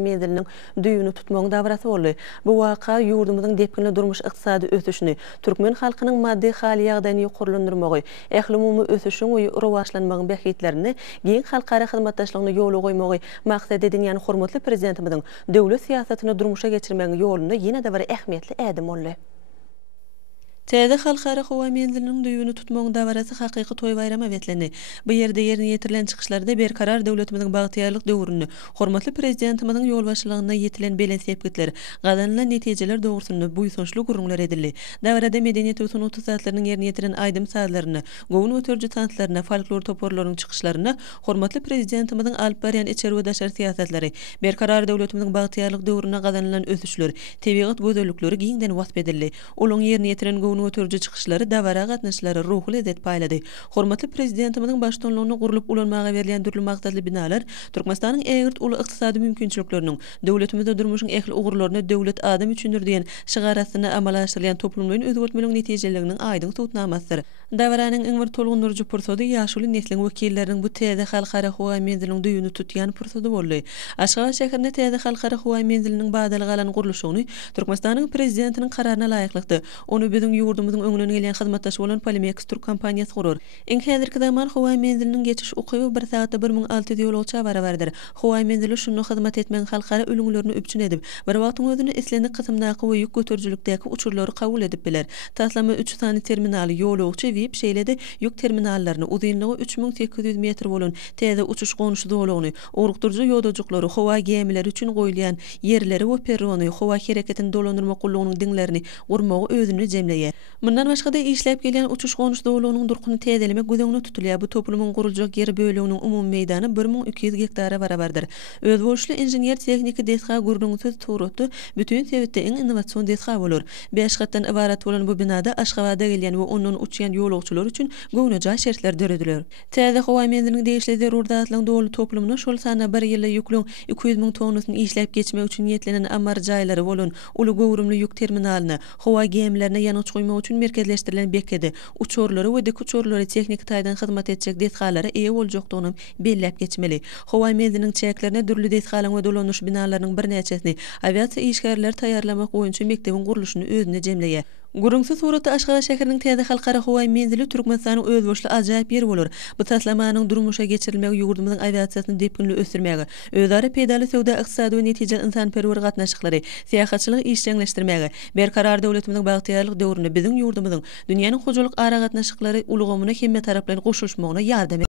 menzilinin düýünü tutmagyň dabrasy boldy. Bu waka ýurdumyzyň depkinli durmuş ykdysady ösüşini, türkmen halkynyň maddi hali ýagdaýyny ýokurlandyrmagy, ähli-umumy ösüşiň we rowaşlanmagyň bähitlerini, giň halkara hyzmatdaşlygyny ýoly goýmagy maksat edin, ýani hormatly prezidentimiziň döwlet siýasatyny durmuşa geçirmegiň ýolunda ýene-de bir ähmiýetli ädim boldy. Täze halkara howa menziliniň düýünü tutmagyň dabarasy hakyky toý bayrama wetlendi. Bu ýerde ýerine ýetirilen çykyşlarda berkarar döwletimiziň bagtyýarlyk döwrüni, hormatly prezidentimiziň ýolbaşçylygyna ýetilen belen sepgitler, gazanlylan netijeler dogrusyny buýsunçly gurulmalar edildi. Dabarada medeniýet we sunuty zatlarynyň ýerine ýetiren aýdym sazlaryny, gowun ötürji tantlaryna, folklor toporlarynyň çykyşlaryna hormatly prezidentimiziň alyp barýan içeri we daşary siýasatlary, berkarar döwletimiziň bagtyýarlyk döwrüne gazanlylan ösüşler, tebigat gözellikleri giňden wasp edildi. Olaň ýerine ýetiren gowun ötürji çykyşlary, dabara gatnaşlary ruhly lezzet paýlady. Hormatly prezidentimiziň başçylygyna gurulyp ulanmaga berilen dürli maksatly binalar Türkmenistanyň ägirt uly ykdysady mümkinçilikleriniň, döwletimizde durmuşyň ähli ugurlaryny döwlet adam üçindir diýen şygarasyny amala aşyrylan toplumlaryň özgörtmeligiň netijeleriniň aýdyň tutnamasydyr. Dabaranyň iňmir tolgundurjy pursady ýaşuly nesliniň wekilleriniň bu täze halkara howa menziliniň düýünü tutýan pursady boldy. Aşgabat şäherinde täze halkara howa menziliniň badaly galan gurulşyny Türkmenistanyň prezidentiniň kararyna laýyklykdy. Onu biziň ýurdumyzyň öňüne gelen hyzmatdaş bolan Polymex Türk kompaniýasy gurar. Iň häzirki zaman howa menziliniň geçiş ukyby bir saatda 1600 ýolagça barabardyr. Howa menzili şunu hyzmat etmeň halkara ölüňlerini üpçün edip, bir wagtyň özüni eslenik kysymdaky we ýük götürjilikdäki uçurlary kabul edip biler. Taslama 3 sany terminaly ýolagça we şeýlede ýük terminallaryny uzunlygy 3800 metr bolan täze uçuş gonyşy dolagyny, urukdurjy ýodajuklary, howa gemileri üçin goýulýan ýerleri we perrony, howa hereketini dolandyrma gullugynyň diňlerini gurmagy özüne jemleýär. Mundan başga da işläp gelýän uçuş gonyşy dolagynyň durkuny täzelemek gözeňne tutulýar. Bu toplumyň guruljak ýeri böleginiň umumy meýdany 1200 hektara barabardyr. Özboşly inženýer tehniki desha gurulmagy turuty bütün sebäpde iň innowasion desha bolar. 5 gatdan ibarat bolan bu binada Aşgabatda gelýän we ondan uçýan ýolagçylar üçin göwnejä şertler dörediler. Täze howa menziliniň değişli zerurdatlyň dowly toplumyna şol sana bir ýylda ýüklen 200 000 tonusyny işläp geçmek üçin ýetlenen amar jaýlary bolan uly gowrumly ýük terminalyny, howa gemilerine ýanyç goýmak üçin merkezleşdirilen bekedi, uçurlary we dik uçurlary tehnik taýdan hyzmat etjek deshalary eýe boljakdygyny belläp geçmeli. Howa menziliniň çäklerine dürli deshalaryň we dolanyş binalarynyň bir näçesini aviasiýa işgärleri taýýarlamak boýunça mekdebiň gurulşyny özüne jemleýär. Gurunksy suraty Aşgabat şäheriniň täze halkara howa menzili Türkmenistanyň özboşly ajaýyp ýeri bolar. Bu taslamanyň durmuşa geçirilmegi ýurdumyzyň aviasiýasyny depkinli ösdürmegi, özara pedaly sowda ykdysady we netije insanperwer gatnaşyklary, siýahatçylyk işleňleşdirmegi, berkarar döwletimiziň bagtyýarlyk döwrüne biziň ýurdumyzyň, dünýäniň hojalyk ara gatnaşyklary ulgamyna hemme taraplarynyn goşulmagyna ýardam